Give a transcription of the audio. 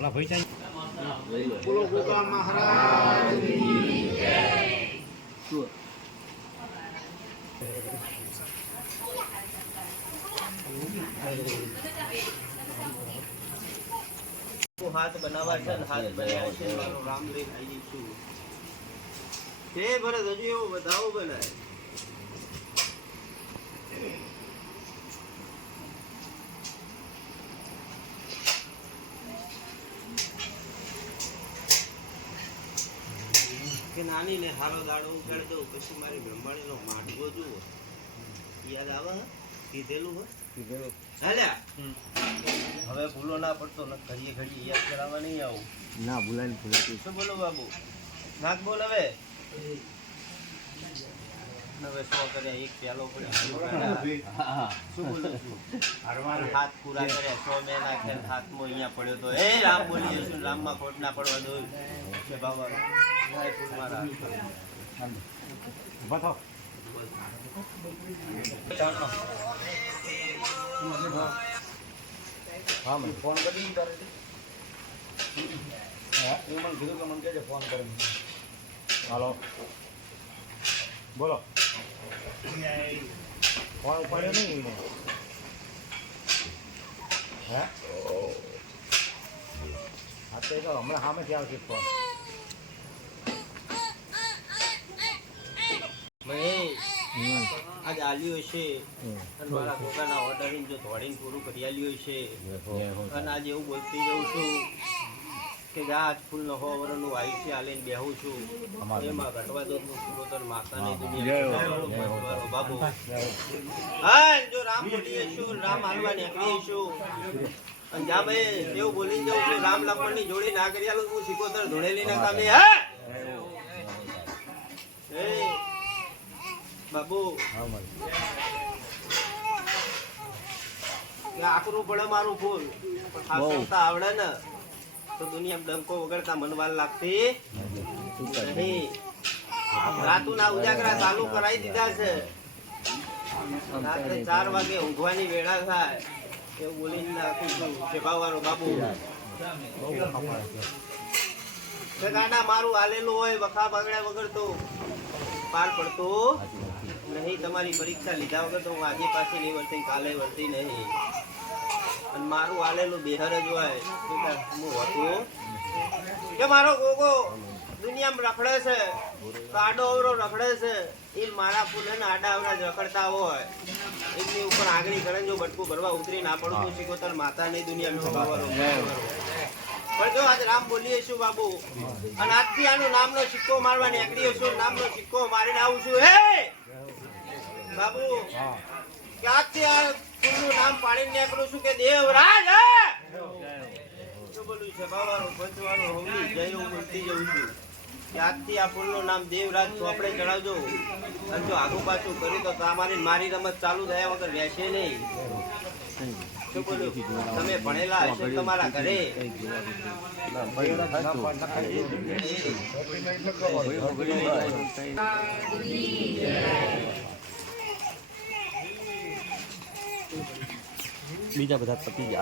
પેલા ભાઈ ચાઈ બોલો ગોગા મહારાજ હાથ બનાવવા છે હાથ બનાવ્યા છે રામ લઈને આવી છું તે ભરત, હજી એવું વધાવો બનાય. કે નાની ને હારો દાડો ઉગાડ દઉં પછી મારી બ્રહ્માણી નો માટકો જુઓ. યાદ આવે? હે? કીધેલું. હે હાલ્યા હવે ભૂલો ના પડતો ન ઘડીએ ઘડીએ યાદ કરાવવા નહીં આવું. ના ભૂલાય ભૂલાતું શું બોલો બાબુ? નાક બોલ હવે. હવે સો કર્યા એક પ્યાલો પડ્યો. હાથ પૂરા કર્યા સો મેં નાખ્યા ને હાથમાં અહીંયા પડ્યો તો એ રામ બોલી જશું રામમાં ખોટ ના પડવા દો બાબા હા મને ફોન કરી તારે. હા એ મને કીધું કે મને કહેજે ફોન કરીને. હાલો. બોલો. ફોન ઉપાડ્યો નહીં હે? હા તો એ તો હમણાં સામેથી આવશે ફોન આજ આલ્યો છે હમ. અને મારા ગોગાના ઓર્ડરિંગ જો ધોડીને પૂરું કરી આલ્યો છે અને આજે એવું બોલતી જઉં છું. કે જા આજ ફૂલ નો હોવરનું આયુષ્ય આલીને બેહું છું. એમાં ઘટવા દો નું સુરોતર માતાની. દુનિયા બાબુ હા જો રામ બોલીએ છું રામ હાલવા નીકળીએ છું. અને જા ભાઈ જેવું બોલી જાઉં છું રામ લક્ષ્મણની જોડી ના કરી આલું હું સિકોતર ધોળેલી ના કામે હા? બાબુ આકરું પડે મારું ફૂલ. આવડે ને. તો દુનિયા ડંકો વગરતા મનવાલ લાગતી. નહીં. રાતું ના ઉજાગરા ચાલુ કરાવી દીધા છે. રાત્રે ચાર વાગે ઊંઘવાની વેળા થાય. એવું બોલીને નાખું છું છે કે ગાડા મારું આલેલું હોય, વખા બગડ્યા વગર તો પાર પડતો નહીં. તમારી પરીક્ષા લીધા વગર તો હું આજે પાછી નહીં વર્તી, કાલે વર્તી નહીં. અને મારું હાલેલું બેહર જ હોય. હું હતું? કે મારો ગોગો દુનિયામાં રખડે છે કાડો અવરો રખડે છે એ મારા ફૂલે ને આડા અવરા જ રખડતા હોય. એમની ઉપર આગળી કરે જો બટકું ભરવા ઉતરી ના પડું તો શીખોતર માતા નહીં દુનિયામાં. પણ જો આજ રામ બોલીએ છું બાબુ? અને આજથી આનું નામનો સિક્કો મારવા નીકળીએ છું નામનો સિક્કો મારીને આવું છું. હે! બાબુ હા કે આજથી આ ફૂલનું નામ પાડીને નીકળું છું કે દેવરાજ બોલું છે? બાવાનું પંચવાનું હોવી જય હું બોલતી છું કે આ ફૂલનું નામ દેવરાજ ચોપડે ચડાવજો અને જો આગુ પાછું કર્યું તો તમારી મારી રમત ચાલુ થયા વગર રહેશે નહીં. તમે ભણેલા હશો તમારા ઘરે. બીજા બધા પતી ગયા.